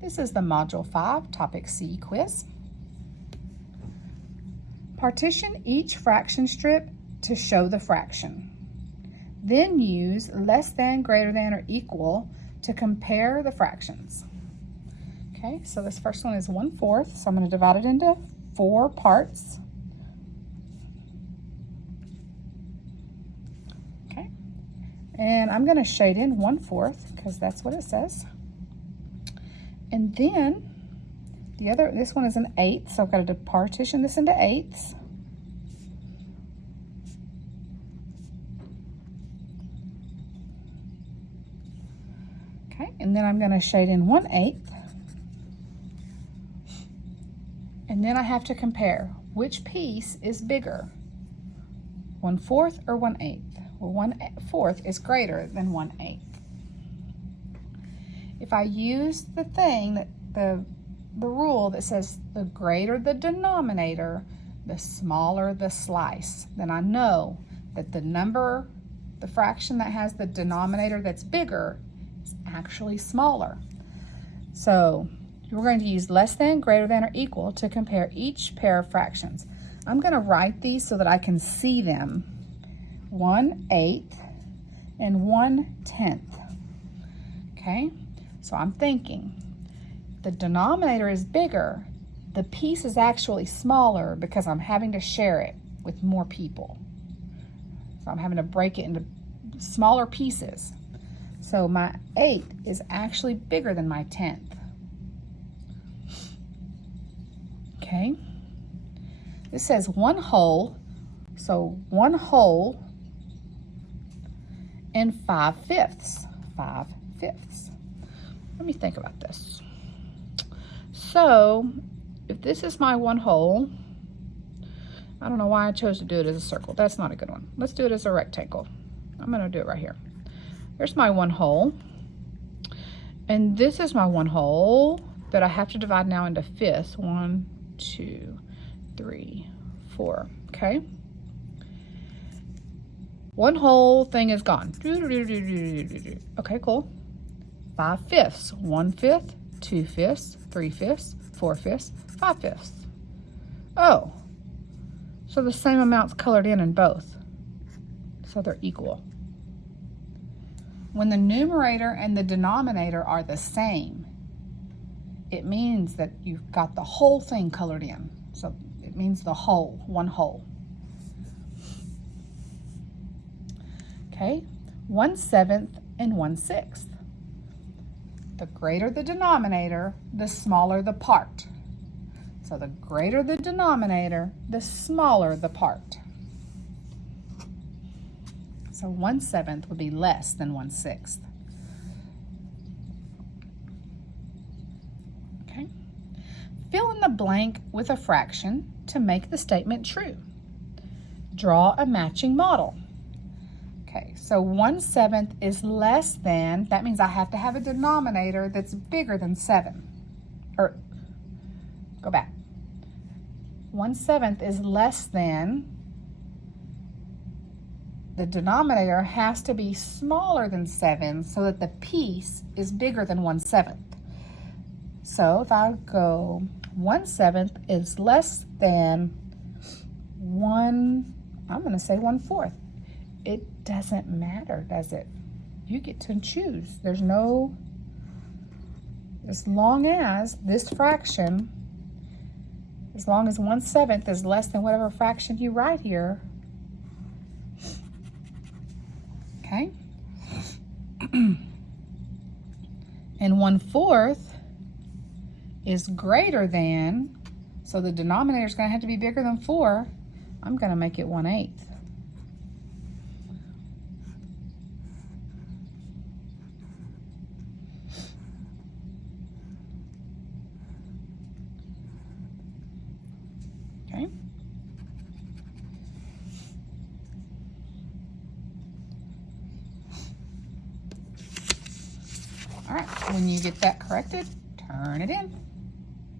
This is the Module 5, Topic C quiz. Partition each fraction strip to show the fraction. Then use less than, greater than, or equal to compare the fractions. Okay, so this first one is 1/4, so I'm going to divide it into 4 parts. Okay, and I'm going to shade in 1/4 because that's what it says. And then this one is an 1/8, so I've got to partition this into 1/8. Okay, and then I'm going to shade in 1/8. And then I have to compare which piece is bigger, 1/4 or 1/8. Well, 1/4 is greater than 1/8. If I use the thing that the rule that says the greater the denominator, the smaller the slice, then I know that the fraction that has the denominator that's bigger is actually smaller. So we're going to use less than, greater than, or equal to compare each pair of fractions. I'm going to write these so that I can see them. 1/8 and 1/10. Okay, so I'm thinking the denominator is bigger, the piece is actually smaller because I'm having to share it with more people. So I'm having to break it into smaller pieces. So my 8 is actually bigger than my 10th. Okay, this says 1 whole, so 1 whole and 5/5. 5/5. Let me think about this. So if this is my 1 whole, I don't know why I chose to do it as a circle. That's not a good one. Let's do it as a rectangle. I'm going to do it right here. Here's my 1 whole, and this is my 1 whole that I have to divide now into fifths. 1, 2, 3, 4. Okay. 1 whole thing is gone. Okay, cool. 5/5. 1/5, 2/5, 3/5, 4/5, 5/5. Oh, so the same amount's colored in both. So they're equal. When the numerator and the denominator are the same, it means that you've got the whole thing colored in. So it means the whole, 1 whole. Okay, 1/7 and 1/6. The greater the denominator, the smaller the part. So the greater the denominator, the smaller the part. So 1/7 would be less than 1/6. Okay. Fill in the blank with a fraction to make the statement true. Draw a matching model. Okay, so 1/7 is less than, that means I have to have a denominator that's bigger than 7. Or, go back. 1/7 is less than, the denominator has to be smaller than 7 so that the piece is bigger than 1/7. So if I go 1/7 is less than I'm going to say 1/4. It doesn't matter, does it? You get to choose. There's no, as long as this fraction, as long as 1/7 is less than whatever fraction you write here, okay? And 1/4 is greater than, so the denominator is going to have to be bigger than 4. I'm going to make it 1/8. Okay. All right, when you get that corrected, turn it in.